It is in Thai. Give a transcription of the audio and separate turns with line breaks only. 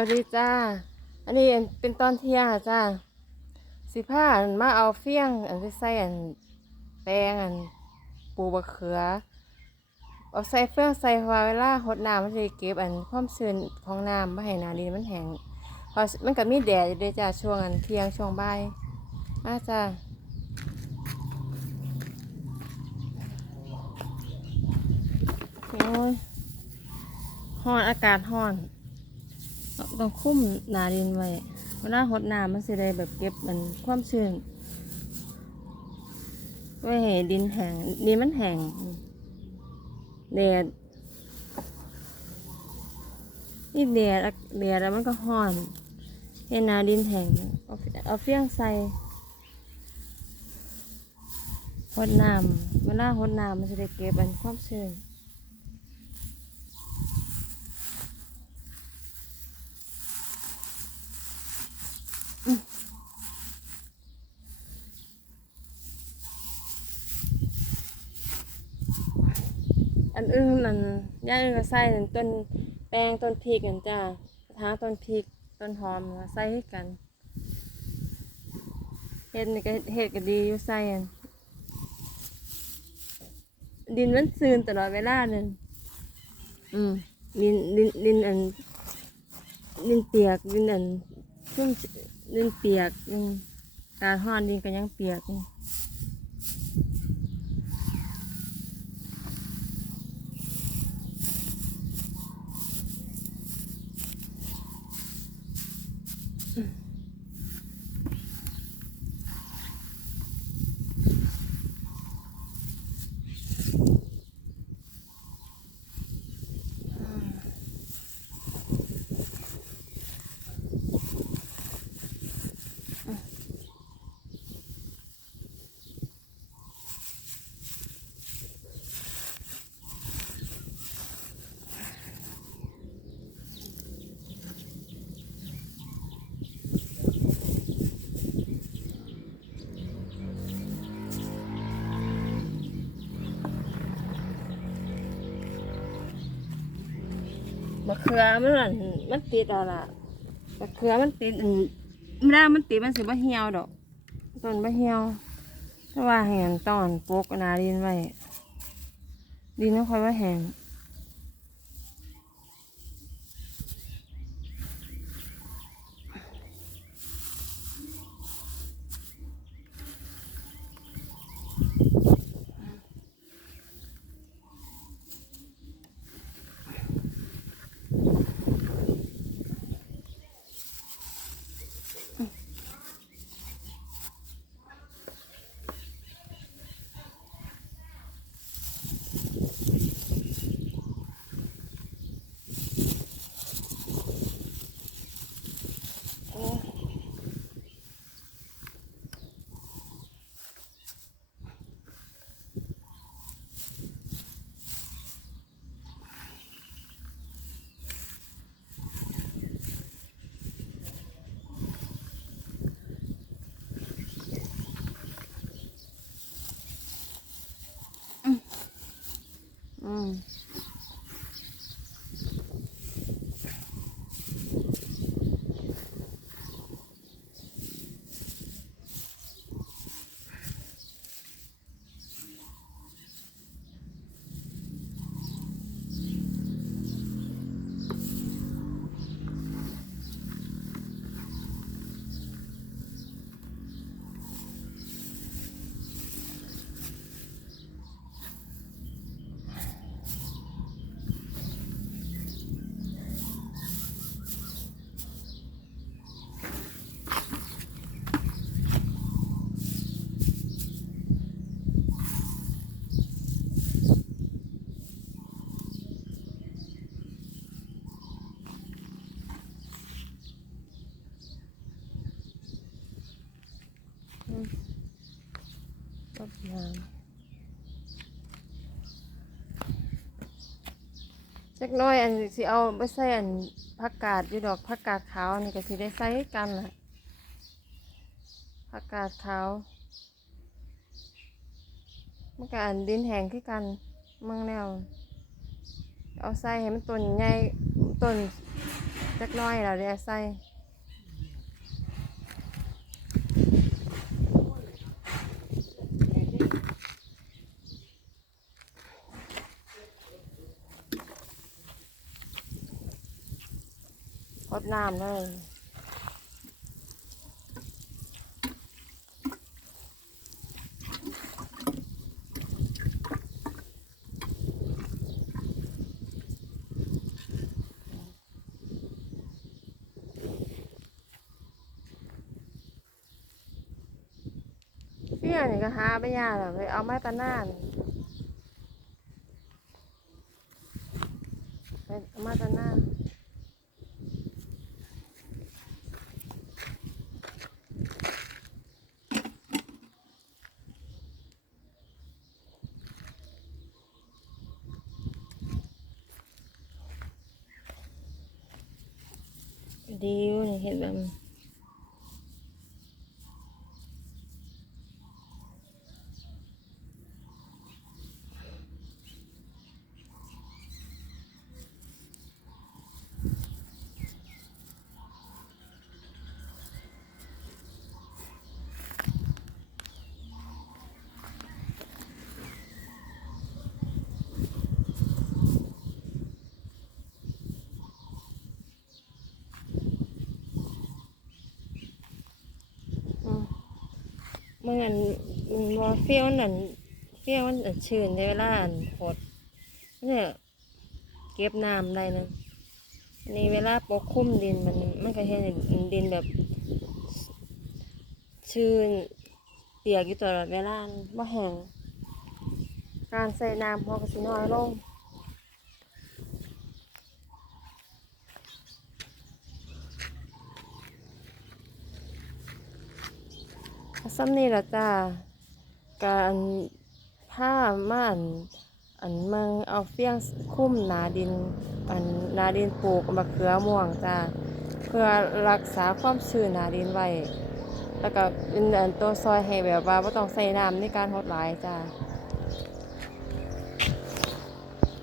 วัสดีจ้า อันนี้เป็นตอนเที่ยงอะจ้า สิผ้าอันมาเอาเฟี้ยง อันที่ใส่อันแปงอันปูบะเขือ เอาใส่เฟื่องใส่เพราะว่าเวลาหดน้ำมันจะเก็บอันความชื้นของน้ำไม่ให้น้ำดินมันแห้งเพราะมันก็มีแดดเด้วยจ้าช่วงอันเที่ยงช่วงบ่ายมาจ้าโอ้ยร้อนอากาศร้อน ต้องคุ้มหนาดินไว้เวลาหดน้ำมันสิได้แบบเก็บมันความชื้นไว้ให้ดินแห้งดินมันแห้งแดดนี่แดดแดดแล้วมันก็ห้อนให้หนาดินแห้งเอาเอาเฟี้ยงใส่หดน้ำเวลาหดน้ำมันจะได้เก็บมันความชื้น อันอื่นมันย่างอื่นก็ใส่นั่นต้นแป้งต้นพริกกันจ้าทางต้นพริกต้นหอมก็ใส่ให้กันเห็ดนี่ก็เห็ดก็ดีอยู่ใส่อันดินมันซึนตลอดเวลานั่นอืมดินดินดินอันดินเปียกดินอันชุ่ม เล่นเปียกอืมการห้อนดินก็ยังเปียก มะเขือมันนั่นมันติดเอะไรมะเขือมันติดอืมไม่ได้มันติดมันสิบ่เหี่ยวดอกต้นบ่เหี่ยวแต่ว่าแห้งตอนปลูกหนาดินไว้ดินต้องคอยว่าแห้ง งามจักน้อยอันสิเอาไปใส่อันผักกาดอยู่ดอกผักกาดขาวนี่ก็สิได้ใส่กันล่ะผักกาดขาวมันก็อันดินแห้งคือกันเมืองแนวเอาใส่ให้มันต้นใหญ่ต้นจักน้อยแล้วเนี่ยใส่ ดน้ำเลยเฟี้ยนี่ก็หาไม่ยากหรอกเลยเอาไม้ตะนานไปเอาไม้ตะนาน ดีอยู่นี่เห็นแบบ เมื่ออันมอเฟี้ยวนั่นเฟี้ยวมันอันชื้นในเวลาอันหดเนี่ยเก็บน้ำได้นะอันนี้เวลาปกคลุมดินมันมันก็เห็นดินแบบ ชื้นเปียกอยู่ตลอดเวลาบ่แห้งการใส่น้ำพอก็สิน้อยลง ซ้ำนี่ละจ้า การผ้าม่านอันเมืองเอาเฟี้ยงคุ้มนาดิน อันนาดินปลูกมะเขือม่วงจ้า เพื่อรักษาความชื้นนาดินไว้ แล้วก็เป็นอันตัวซอยให้แบบว่าไม่ต้องใส่น้ำในการหดหลายจ้า